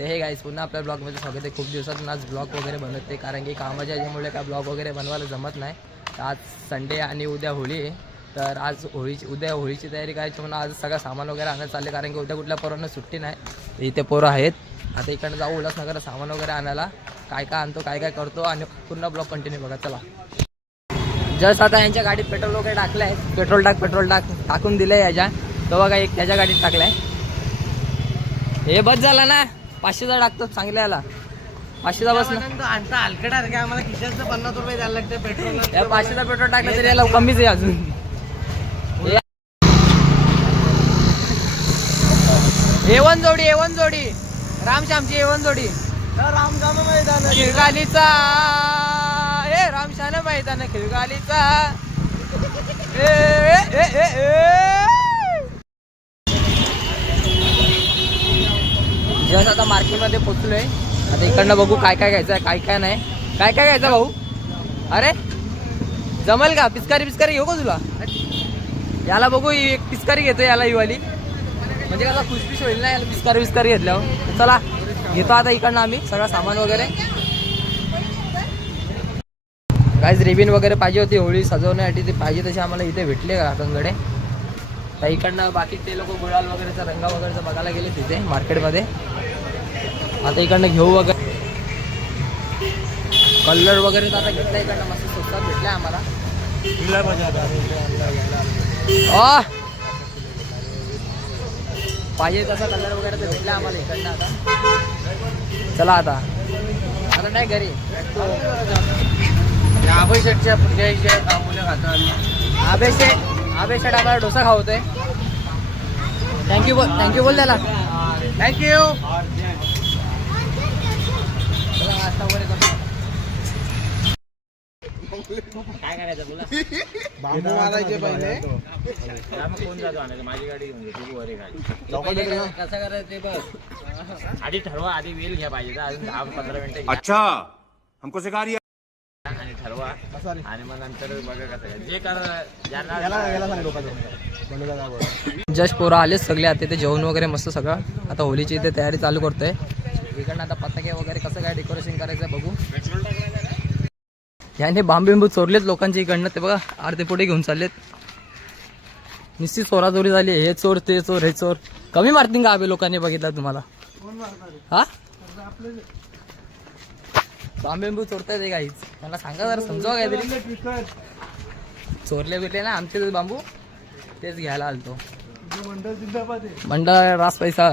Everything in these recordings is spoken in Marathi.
ते हे गाईस पुन्हा आपल्या ब्लॉगमध्ये स्वागत आहे. खूप दिवसातून आज ब्लॉग वगैरे बनवते कारण की कामाच्या याच्यामुळे काय ब्लॉग वगैरे बनवायला जमत नाही. तर आज संडे आणि उद्या होळी आहे. तर आज उद्या होळीची तयारी करायची म्हणून आज सगळं सामान वगैरे आणायला चालले कारण की उद्या कुठल्या पोरांना सुट्टी नाही. इथे पोरं आहेत. आता इकडनं जाऊ उल्हासनगर सामान वगैरे आणायला. काय काय आणतो काय काय करतो आणि पूर्ण ब्लॉग कंटिन्यू बघा. चला जस्ट आता यांच्या गाडीत पेट्रोल वगैरे टाकलं आहे. पेट्रोल टाकून दिलं आहे याच्या. तो बघा एक त्याच्या गाडीत टाकला आहे. हे बस झाला ना 500चा टाकतो चांगल्या याला 500चा बस ना आणता हलकटा रे आम्हाला खिशाचं 50 रुपये द्यायला लागते पेट्रोल. 500चा पेट्रोल टाकलं तरी याला कमीच आहे अजून. एवन जोडी रामश्यामची एवन जोडी रामजाम मैदान खिळगालीचा रामशान मैदान खिळगालीचा जस्ट आता मार्केटमध्ये पोचलोय. आता इकडनं बघू काय काय घ्यायचं आहे काय नाही. काय घ्यायचं भाऊ. अरे जमल का पिचकारी घेऊ का तुला. याला बघू एक पिचकारी घेतो याला ही वाली म्हणजे कसं खुशपिश होईल ना याला पिचकारी घेतल्यावर. चला घेतो आता इकडनं आम्ही सगळं सामान वगैरे. काहीच रिबिन वगैरे पाहिजे होती होळी सजवण्यासाठी ती पाहिजे तशी आम्हाला इथे भेटले काकांकडे. तर इकडनं बाकी ते लोक गुलाल वगैरेचा रंगा वगैरेचा बघायला गेले तिथे मार्केटमध्ये. आता इकडनं घेऊ वगैरे कलर वगैरे तर आता घेतला इकडनं मस्त स्वस्तात भेटला आम्हाला. पाहिजे तसा कलर वगैरे तर भेटला आम्हाला इकडनं. आता चला आता नाही घरी आभय शेटच्या मुलं खातात. आबे शेट आम्हाला डोसा खावतोय. थँक्यू बोल त्याला. थँक्यू. काय करायचं बोला. बांबू मारायचे पहिले. कोण जातो आणायचं माझी गाडी घेऊन घे तू वरे गाडी. कसं करायचं ते बघ. आधी ठरवा आधी वेल घ्या पाहिजे तर अजून 10-15 मिनिटं. अच्छा हमको सिखा रही है आणि ठरवा आणि मग नंतर बघा कसं जे कर जस्ट पोरं आलेच सगळे. आता ते जेवण वगैरे मस्त सगळं. आता होळीची इथे तयारी चालू करतोय. इकडनं आता पताके वगैरे कसं काय डेकोरेशन करायचं बघू. याने बांबिंबू चोरलेत लोकांच्या इकडनं. ते बघा अर्धे पुढे घेऊन चाललेत. निश्चित चोराचोरी झाली. हे चोर ते चोर हे चोर. कमी मारतील का आबे लोकांनी बघितला तुम्हाला. हा बांबिंबू चोरताय ते काहीच मला सांगा जरा समजावं काहीतरी. चोरले बिरले ना आमचे बांबू तेच घ्यायला आलतो. मंडळ रास पैसा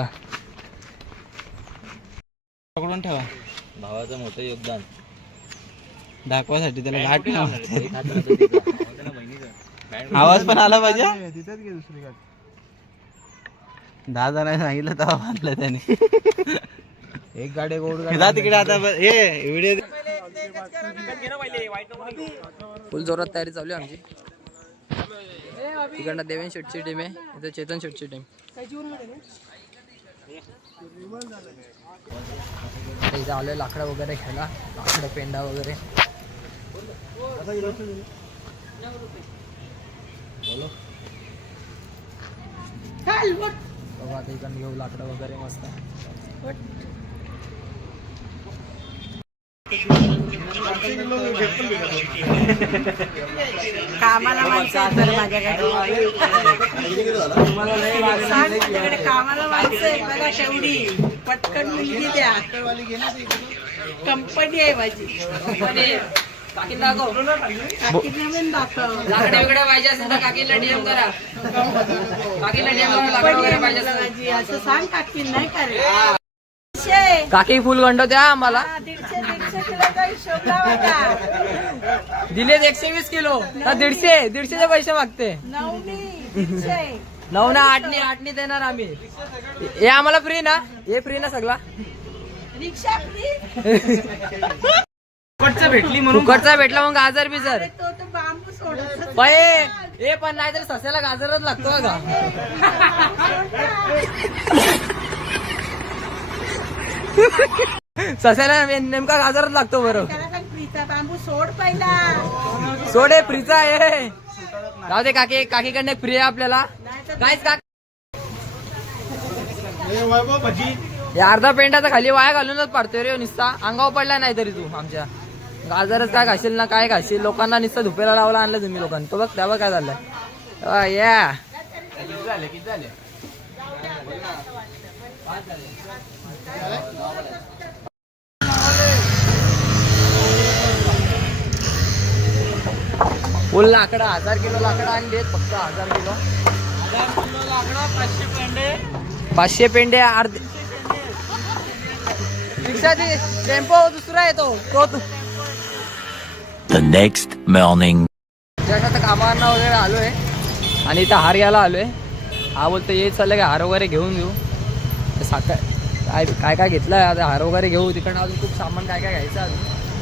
पकडून ठेवा. भावाचं मोठं योगदान दाखवासाठी त्याला घाट आवाज पण आला पाहिजे. तिथेच घे दुसरी गाठ. 10 जणांनी सांगितलं तेव्हा बांधलं त्याने. एक गाडी गोड जा तिकडे. आता हे व्हिडिओ फुल जोरात तयारी चालू आहे आमची. तिकडनं देवेन शेटची टीम आहे इथं चेतन शेटची टीम. इथं आलोय लाकडं वगैरे घ्यायला. लाकडं पेंडा वगैरे बघा आता इकडनं घेऊ लाकडं वगैरे मस्त. कामाला माणसं आहेत बरं माझ्याकडे. कामाला माणसं आहेत बघा तेवढी. पटकन मुलगी द्या. कंपनी आहे माझी. काकीला दाखव. काकींना पण दाखव. लाकडं वगैरे पाहिजे असेल तर काकीला डीएम करा. काकीला डीएम करा लाकडं वगैरे पाहिजे असेल. माझी असं सांग काकीन नाही करे. काकी फुल गंड द्या आम्हाला. 150 किलोचा हिशोब लावा का. दिलेत 120 किलो. 150चे पैसे मागते. 9 ना 8 देणार आम्ही. हे आम्हाला फ्री ना. हे फ्री ना सगळा. रिक्षा फ्री. फुकटचं भेटली म्हणून फुकटचा भेटला मग गाजर बिजर. तो बांबू सोडत हे पण नाही तर सस्याला गाजरच लागतो का. सस्याला नेमका गाजरच लागतो. बरोबर फ्रीचा बांबू सोड पहिला. सोडे फ्रीचा आहे. जाऊ दे काकीकडनं फ्री आहे आपल्याला. काहीच वैभव भजी हे अर्धा पेंडाचा खाली वाया घालूनच पडतोय रे निस्ता. अंगावर पडला नाही तरी तू आमच्या गाजरच काय घाशील ना काय घाशील. लोकांना निस्ता धुपेला लावला आणलं तुम्ही लोकांनी. तो बघ त्यावर काय झालंय. या किती झाले फुल लाकडा 1000 किलो लाकडा आणले फक्त 1000 किलो. 500 पेंडे अर्धे रिक्षाची टेम्पो दुसरा येतो तो The next morning. आता कामांना वगैरे आलोय आणि इथं हार घ्यायला आलोय. हा बोलतो ये चाललं काय हार वगैरे घेऊन घेऊ. साखर काय काय घेतलंय आता हार वगैरे घेऊ. तिकडनं अजून खूप सामान काय काय घ्यायचं अजून.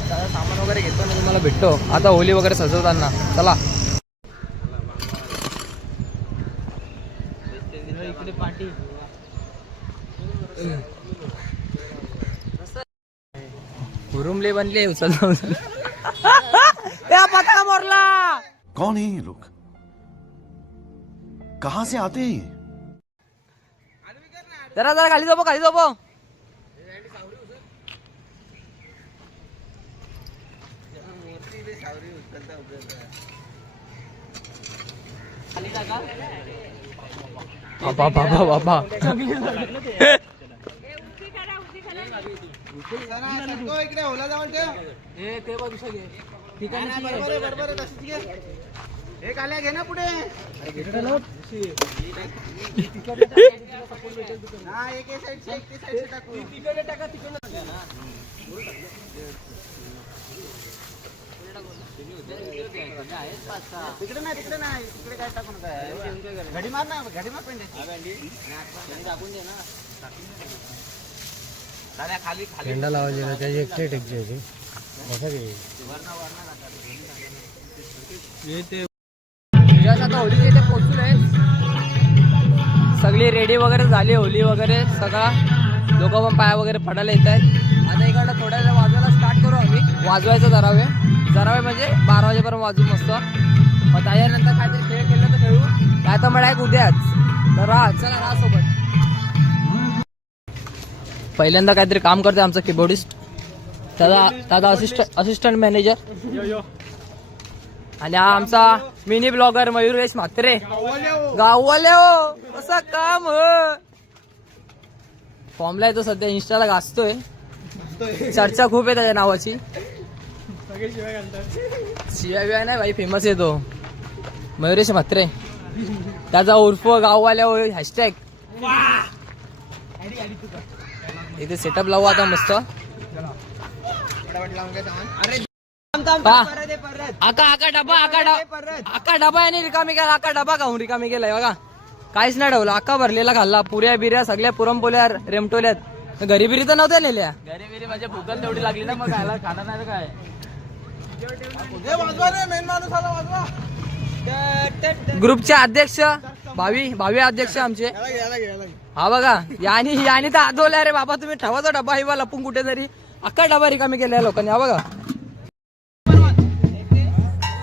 त्याला सामान वगैरे घेतो ना तुम्हाला भेटतो आता होली वगैरे सजवताना. चला इकडे पाठी हुरुमले बनले उचल पत्ता मोरला. कौन है ये लोग, कहां से आते हैं ये? जरा जरा खाली झोपो खाली झोपो. बाबा बाबा बाबा इकडे ओला जाऊन ठेव. एक आल्या घे ना पुढे. हा एक साईड टाकू. तिकडे नाही तिकडे काय टाकू नका. घडी मार पेंडे टाकून दे ना. खाली पेंडा लावायचे ना त्याची एकटे टेकचे आता होली इथे पोहोचलोय. सगळी रेडी वगैरे झाली होली वगैरे सगळा. लोक पण पाया वगैरे पडायला येत आहेत. आता इकडं थोड्या वेळ वाजवायला स्टार्ट करू आम्ही. वाजवायचं जरा वेळ म्हणजे 12 वाजेपर्यंत वाजू मस्त. मग त्याच्यानंतर काहीतरी खेळ खेळलं तर खेळू. काय तर मला उद्याच तर चला सोबत. पहिल्यांदा काहीतरी काम करते आमचा कीबोर्डिस्ट. त्याचा असिस्टंट मॅनेजर. आणि हा आमचा मिनी ब्लॉगर मयुरेश म्हात्रे गाववाले. हो असं काम फॉर्मला येतो सध्या. इंस्टाला गाजतोय. चर्चा खूप आहे त्याच्या नावाची. शिवाय नाही भाई फेमस येतो मयुरेश म्हात्रे. त्याचा उर्फ गाववाल्या हॅशटॅग. इथे सेटअप लावू आता मस्त. आका डबा याने रिकामी केला. आका डबा खाऊन रिकामी केलाय बघा. काहीच नाही ठेवलं. आका भरलेला खाल्ला. पुऱ्या बिऱ्या सगळ्या पुरमपोल्या रेमटोल्यात. घरी बिरी तर नव्हत्या नेल्या. घरी बिरी म्हणजे भूकच तेवढी लागली ना मग खायला खाणं नाही काय. ग्रुपचे अध्यक्ष भावी अध्यक्ष आमचे. हा बघा यानी तर आदवल्या रे बाबा. तुम्ही ठेवा तो डबा हिवा लपून कुठेतरी. अख्खा डबा रिकामी केल्या लोकांनी. हा बघा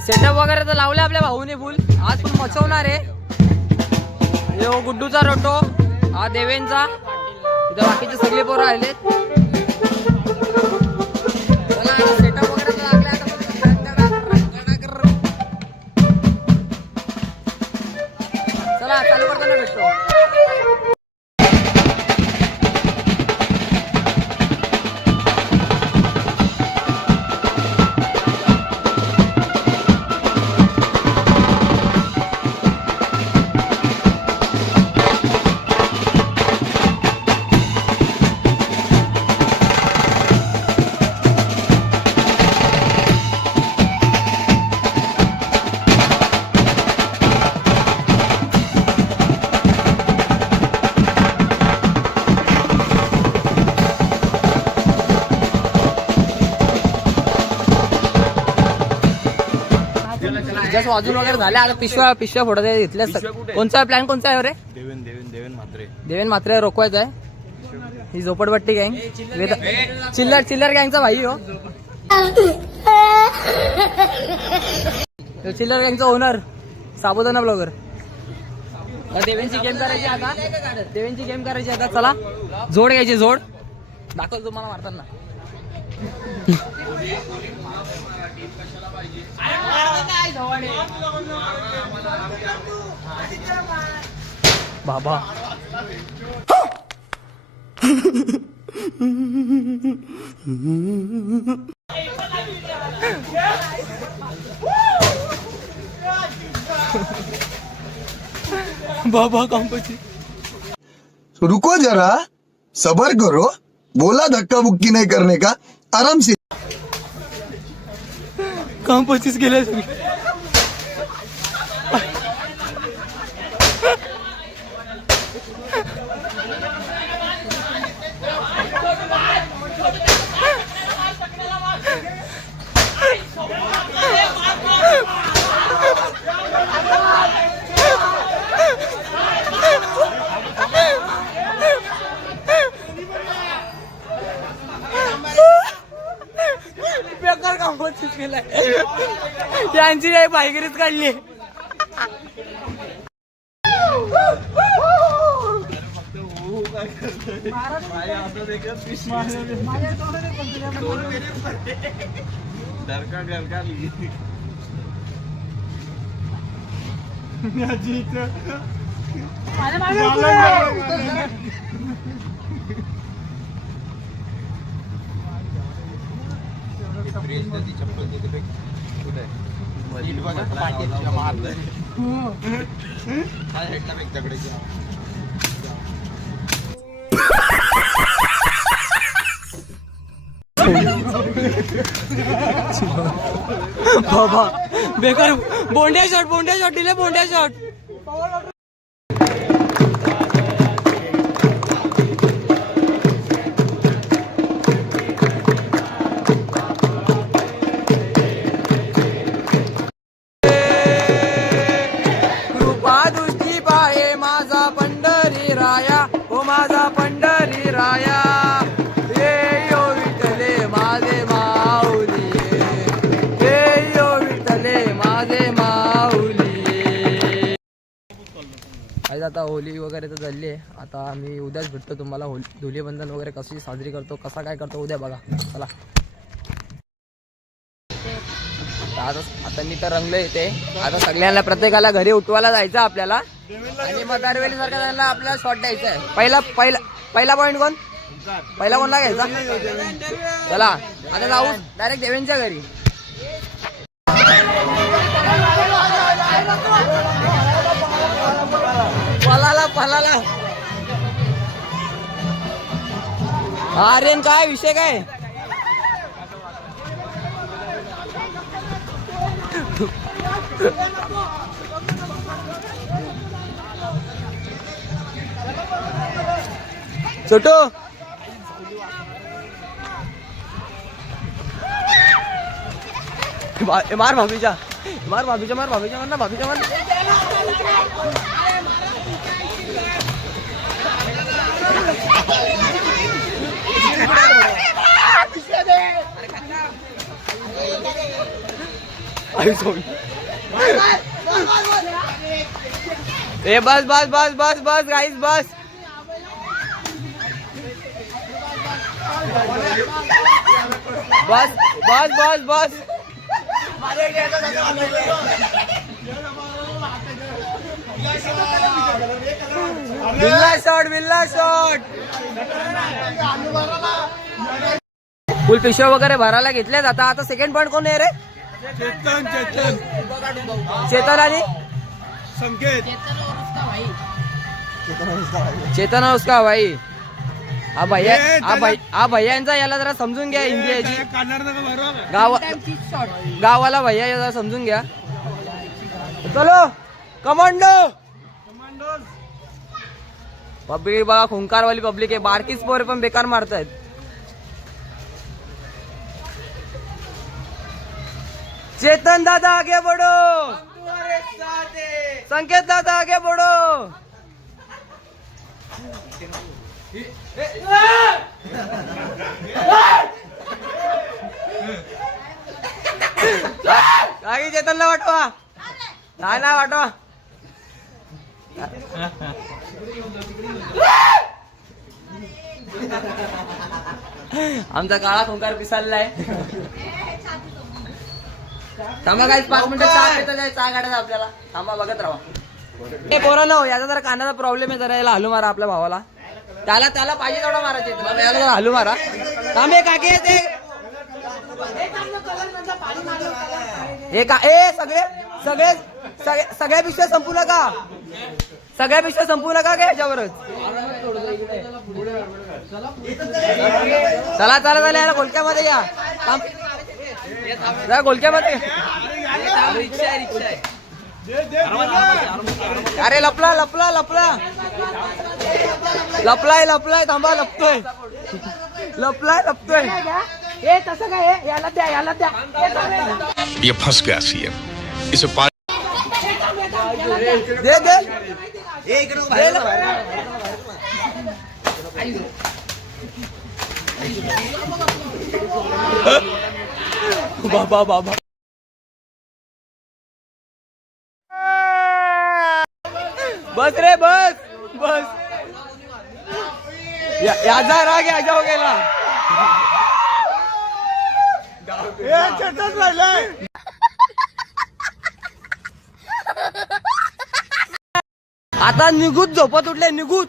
सेटअप वगैरे तर लावले आपल्या भाऊने फुल. आज पण मचवणार आहे. गुड्डूचा रोटो हा देवेंचा. इथं बाकीचे सगळे पोरं आलेत. सेटअप वगैरे लागले. चला चालू करताना भेटतो. जस्ट वाजून वगैरे झाले. आता पिशव्या फोडत घेतल्या. कोणचा प्लॅन कोणचा आहे रे. देवेन मात्रे रोखवायचा आहे. ही झोपडपट्टी गँग. चिल्लर गँगचा भाई हो. चिल्लर गँगचा ओनर साबुदाणा ब्लॉगर. देवेंची गेम करायची आता. देवेंची गेम करायची आता. चला जोड घ्यायची. जोड दाखवतो तुम्हाला मारताना. बाबा बाबा कंपची. रुको जरा सबर करो, बोला धक्का बुक्की नहीं करने का, आराम से. काम 25 गेले सगळे. बेकार काम 25 गेलाय. त्यांची नाही बायगरीच काढली. बाबा बेकार. बोंड्या शॉट दिले. बोंड्या शॉट. कृपा दृष्टी पाहे माझा पंढरी राया. ओ माझा पंढरी राया. ये यो विठ्ठले माझे माऊली. ये यो विठ्ठले माझे माऊली. आज आता होली वगैरे तर झाली आहे. आता आम्ही उद्याच भेटतो तुम्हाला. धुलीबंधन वगैरे कशी साजरी करतो, कसा काय करतो उद्या बघा. चला आता मी तर रंगलो येते. आता सगळ्यांना प्रत्येकाला घरी उठवायला जायचं आपल्याला. आणि मग दरवेळी सारखं त्यांना आपल्याला शॉट द्यायचा आहे. पहिला पॉईंट कोण? पहिला कोणला घ्यायचा? चला आता जाऊ डायरेक्ट देवेंच्या घरी. पलाला आर्यन काय विषय काय? छोटो मार भाभीच्या. मार ना भाभीच्या मार. ए बस गाइस बस. बिल्ला शॉट. फुल पिशव्या वगैरे भरायला घेतल्यात. आता सेकंड पॉइंट कोण आहे रे? चेतन आणि संकेत. चेतन और उसका भाई. हा भैया यांचा याला जरा समजून घ्या. हिंदी याची गावाला भैया जरा समजून घ्या. चलो कमांडो. पब्लिक बघा खुंकारवाली पब्लिक आहे. बारकीच पोरे पण बेकार मारतायत. चेतन दादा आगे बढ़ो. संकेत दादा आगे बढ़ो. चेतनला वाटवा. नाही वाटवा. आमचा काळा खोंकार पिसाललाय. थांबा काय 5 मिनिटं चहा पिता जाय, चहा काढायचा आपल्याला. थांबा बघत राहा. हे पोरांनो, याचा जरा कानाचा प्रॉब्लेम आहे, जरा याला हलू मारा आपल्या भावाला. त्याला पाहिजे तेवढा मारायचे, याला जरा हलू मारा. थांबे काकी ते हे का ए सगळे सगळे सगळ्या पिशव्या संपू नका, सगळ्या पिशव्या संपू नका काय ह्याच्यावरच. चला चला चला याला खोलक्यामध्ये या. जा खोलक्यामध्ये. अरे लपला लपला लपला लपलाय लपलाय. थांबा लपतोय लपलाय लपतोय. हे तसं काय याला द्या याला द्या. ये फंस गया सीएम, इसे पार दे दे बाबा बाबा. बस रे बस बस. याचा राग याच्या हो गेला. आता निघूच झोपत उठले निघूच.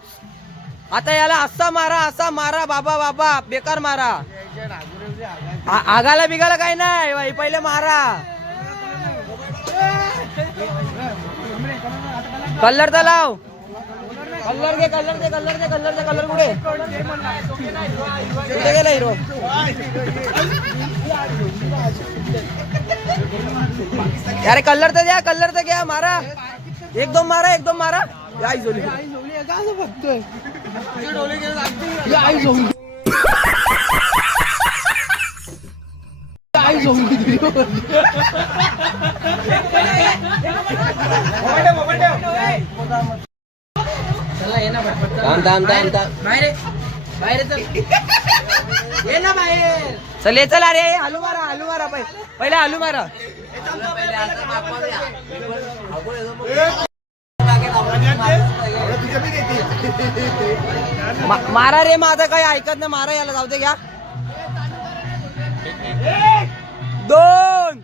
आता याला असा मारा बाबा बाबा बेकार मारा. आगाला बिगाला काही नाही बाई, पहिले मारा. कलर तर लाव. कलर घे कलर दे कलर दे कलर दे. कलर कुठे कुठे गेला हिरो. अरे कलर तर द्या कलर तर घ्या. मारा एकदम मारा एकदम मारा. आई झोली बघतोय. चल ये चल. अरे हलू मारा पहिले हलू मारा. मारा रे माझं काही ऐकत नाही. मारा याला जाऊ दे. घ्या 2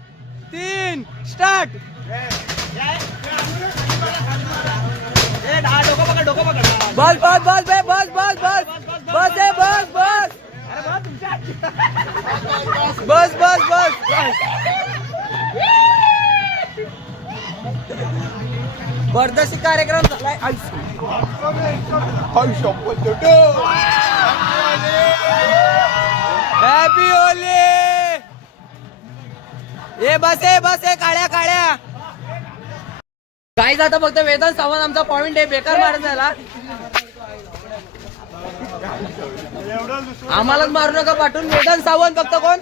3 स्टार्ट. बस बस बस बस बस बस बस बस बस बस बस बस बस. बर्दाश्ती कार्यक्रम झालाय. Happy Holy. ए बस आहे काळ्या काळ्या. काही जाता फक्त वेदांत सावंत आमचा पॉइंट आहे. बेकार मारत झाला. आम्हालाच मारू नका पाठवून. वेदांत सावंत फक्त कोण.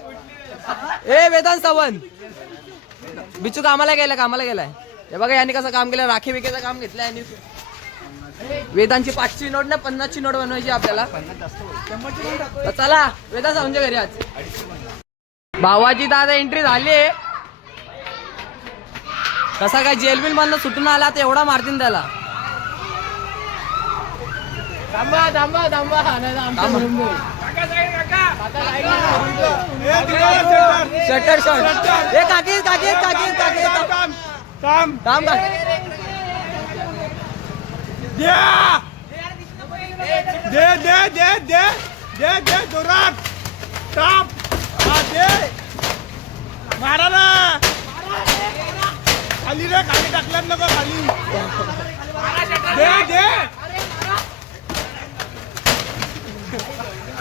ए वेदांत सावंत बिचू कामाला गेलाय. हे बघा यांनी कसं काम केलं. राखी विकेचं काम घेतलं यांनी. वेदांची 5ची नोट ना 50ची नोट बनवायची आपल्याला. तर चला वेदांत सावंतच्या घरी आज. भावाची दादा एंट्री झाली. कसा काय जेल बिल मधनं सुटून आला तर एवढा मारतीन त्याला. थांबा थांबा थांबा. Shutter shot. हे काकी काकी काकी काकी काम काम का दे जोरात काम दे. मारा ना खाली रे. खाली टाकल्यात नको खाली. दे दे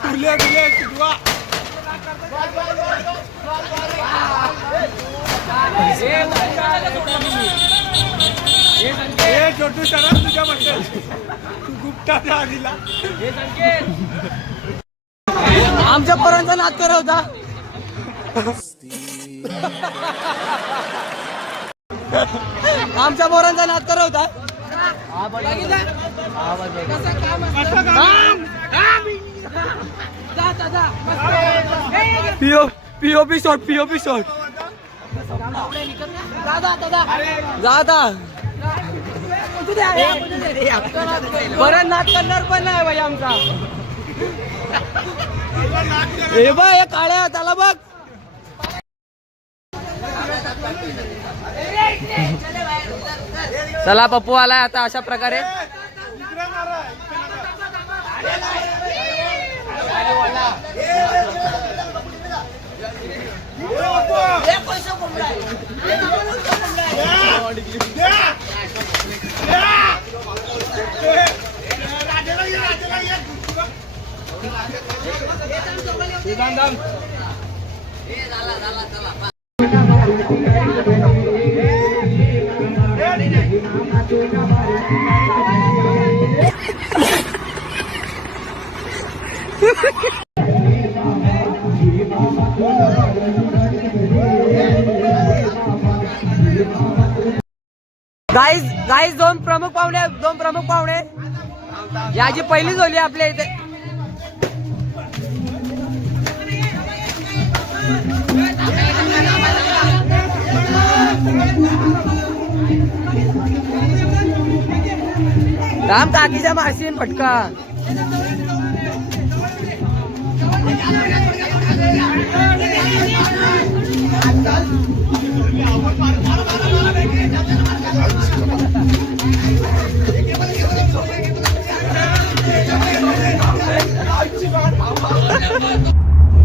तुले तुले तुझवा. हे छोटू शरद तुझ्याबद्दल गुप्ताच्या आधीला. आमच्या पोरांचा नाद करा होता. आमच्या पोरांचा नाद करा होता. POP shot POP shot. जा परत नाच करणार पण नाही भाई आमचा. हे बघ हे काळ्या त्याला बघ. चला पप्पू आलाय आता अशा प्रकारे. गाईज दोन प्रमुख पाहुणे याची पहिलीच होली आपल्या इथे. राम काकीच्या मारशीन फटका.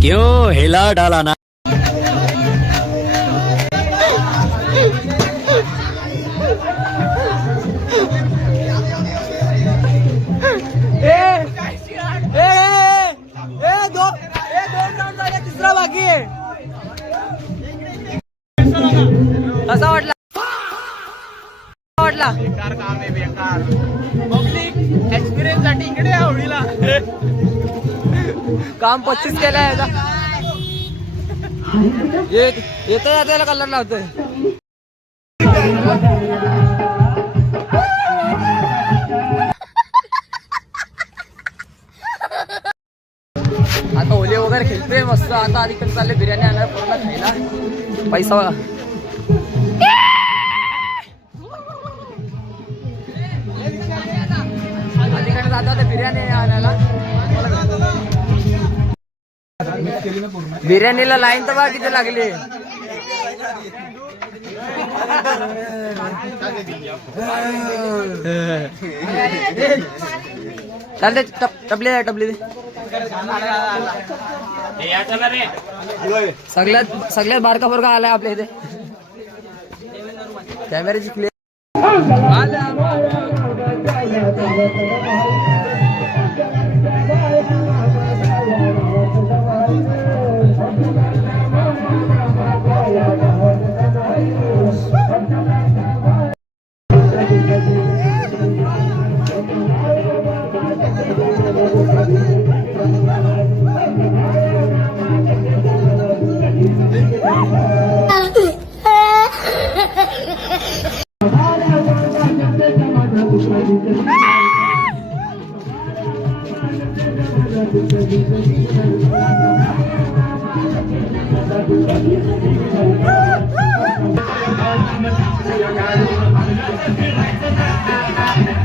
क्यों हिला डाला ना. तिसरा बाकी आहे. कसा वाटला? बेकार काम आहे बेकार. पब्लिक एक्सपिरियन्स साठी इकडे होळीला काम 35 केलंय. येतं याला कलर लावतोय. आता होली वगैरे खेळतोय मस्त. आता अलीकडे चालले बिर्याणी आणणार पूर्ण खायला. पैसा अलीकडे जातो आता बिर्याणी आणायला. बिर्याणीला लाईन तर बघा किती लागली. चालते टपले सगळ्यात बारका पोरगा आलाय आपल्या इथे. कॅमेऱ्याची क्लिअर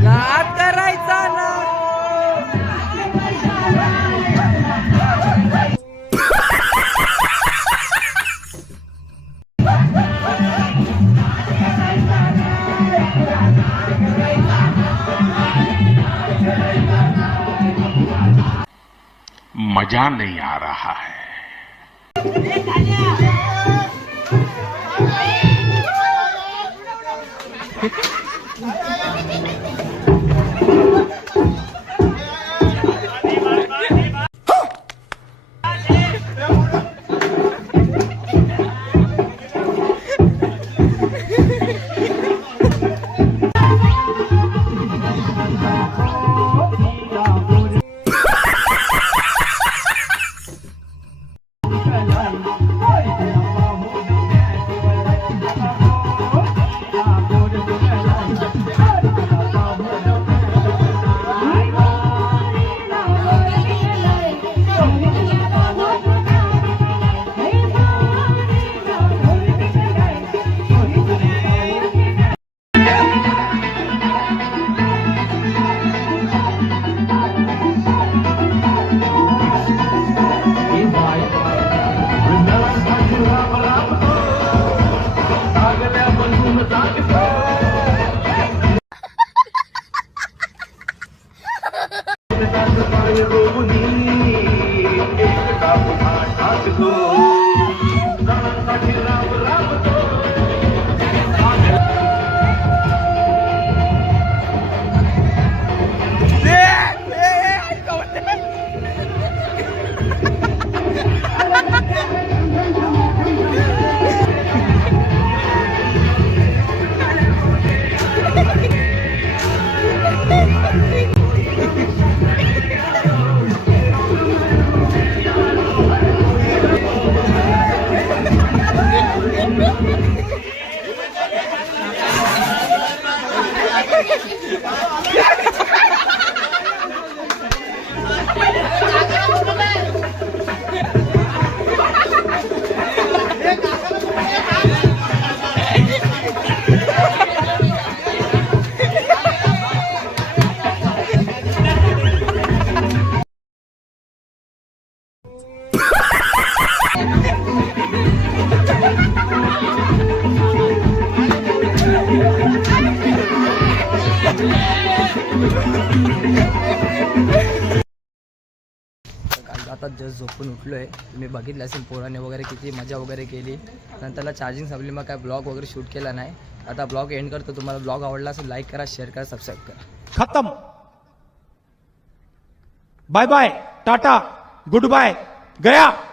नाद करायचा ना. मजा नहीं आ रहा है. आता जस्ट झोपून उठलो आहे. तुम्ही बघितलं असेल पोराने वगैरे किती मजा वगैरे केली. नंतरला चार्जिंग संपली, मग काय ब्लॉग वगैरे शूट केला नाही. आता ब्लॉग एंड करतो. तुम्हाला ब्लॉग आवडला असेल लाईक करा, शेअर करा, सबस्क्राईब करा. खत्म. Bye bye, tata, goodbye, गया.